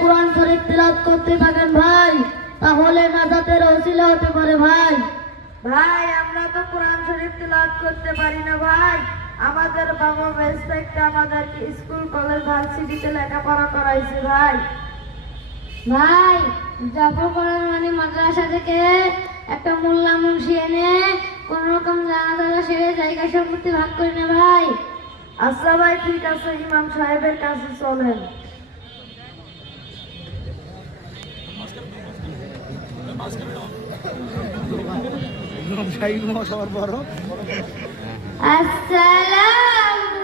কোরআন শরীফ তিলাওয়াত করতে থাকেন ভাই তাহলে নাজাতের ওসিলা হতে পারে ভাই। ভাই আমরা তো কোরআন শরীফ তেলাওয়াত করতে পারি না ভাই। আমাদের বাবা থেকে আমাদেরকে স্কুল কলেজ ভার্সিটিতে লেখাপড়া করাইছে ভাই। ভাই জাফর কোরআন মানে মাদ্রাসা থেকে একটা মোল্লা মুন্সি এনে কোন রকম জানাজানা সেরে জায়গা সম্পত্তি ভাগ করে না ভাই। আচ্ছা ভাই ঠিক আছে ইমাম সাহেবের কাছে চলেন। আসসালামু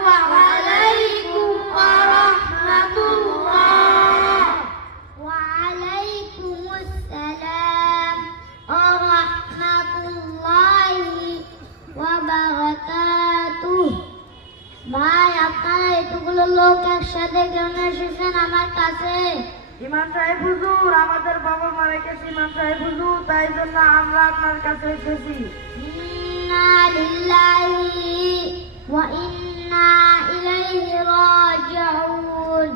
আলাইকুম ওয়া রাহমাতুল্লাহ ওয়া আলাইকুমুস সালাম ওয়া রাহমাতুল্লাহি ওয়া বারাকাতুহু ভাই আপনারা এতগুলো লোক একসাথে কেন এসেছেন আমার কাছে ইমাম সাহেব হুজুর আমাদের বাবা মারা গেছে ইমাম সাহেব হুজুর তাই জন্য আমরা আপনার কাছে এসেছি। ইন্না লিল্লাহি ওয়া ইন্না ইলাইহি রাজিউন।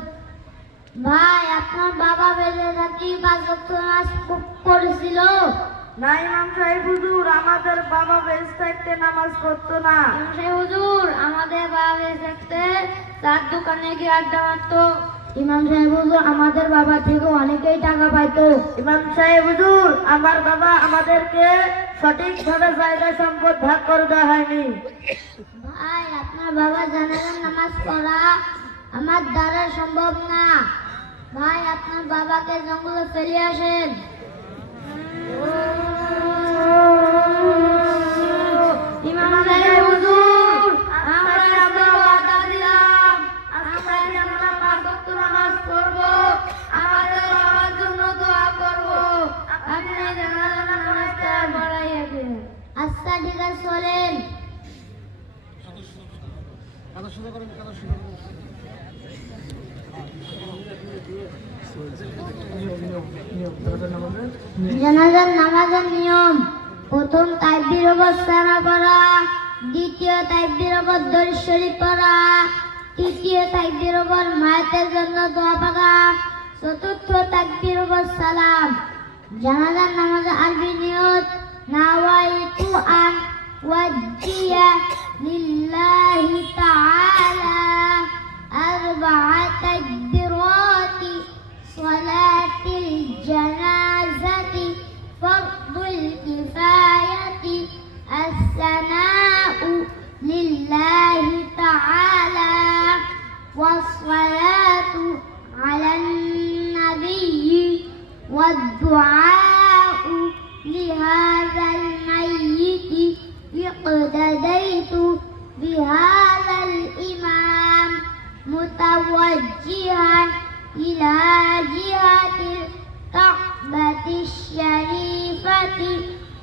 ভাই আপনার বাবা বেঁচে থাকি পাঁচ নামাজ পড়েছিল। না ইমাম সাহেব হুজুর আমাদের বাবা বেশ থাকতে নামাজ পড়তো না। ইমাম সাহেব হুজুর আমাদের বাবা বেঁচে থাকতে তার দোকানে গিয়ে আড্ডা মারতো। ইমাম সাহেব হুজুর আমাদের বাবা থেকে অনেকেই টাকা পাইতো। ইমাম সাহেব হুজুর আমার বাবা আমাদেরকে সঠিকভাবে জায়গা সম্পদ ভাগ করে দেওয়া হয়নি। ভাই আপনার বাবা জানাজান নামাজ পড়া আমার দ্বারা সম্ভব না। ভাই আপনার বাবাকে জঙ্গলে ফেলে আসেন। ঠিক চলেন জানাজার নামাজের নিয়ম। প্রথম তাইবির অবস্থানা করা দ্বিতীয় তাইবির ওপর দরিশ্বরী পড়া, তৃতীয় তাইবির ওপর মায়াতের জন্য দোয়া পাকা চতুর্থ তাকবির ওপর সালাম। জানাজার নামাজের আরবি নিয়ত নাওয়াইতু أن ودي لله تعالى أربع الدرات صلاة الجنازة فرض الكفاية الثناء لله تعالى والصلاة على النبي والدعاء اقتديت بهذا الإمام متوجها إلى جهة الكعبة الشريفة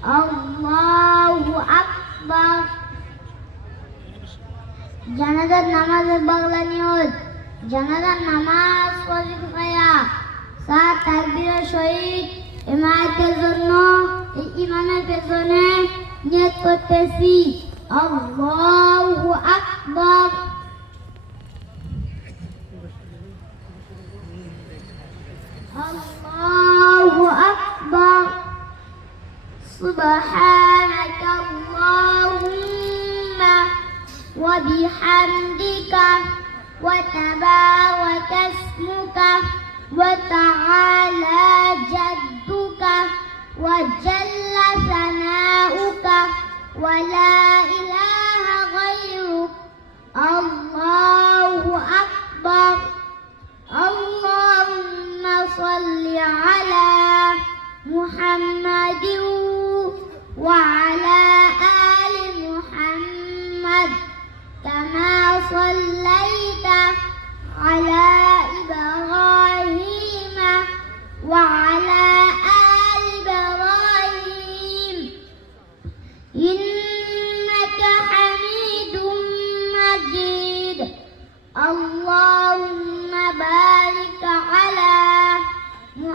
الله أكبر জানাজার নামাজের বাংলা নিয়ত জানাজার নামাজ ফজিল খায়া সাত তাকবীরের সহিত ইমায়াতের জন্য এই ইমামের পেছনে নিয়ত করতেছি الله أكبر. الله أكبر. سبحانك اللهم وبحمدك وتبارك اسمك وتعالى جدك وجل ثناؤك ولا إله غيرك الله أكبر. اللهم صل على محمد وعلى آل محمد كما صليت على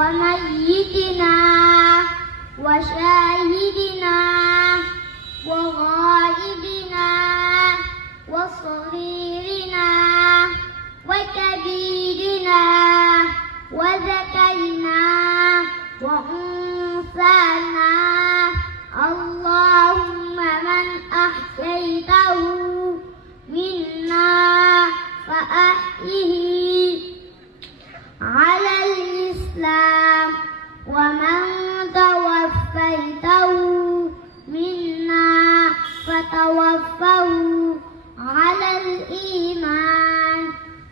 وميتنا وشاهدنا توفوا على الإيمان.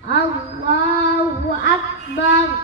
الله أكبر.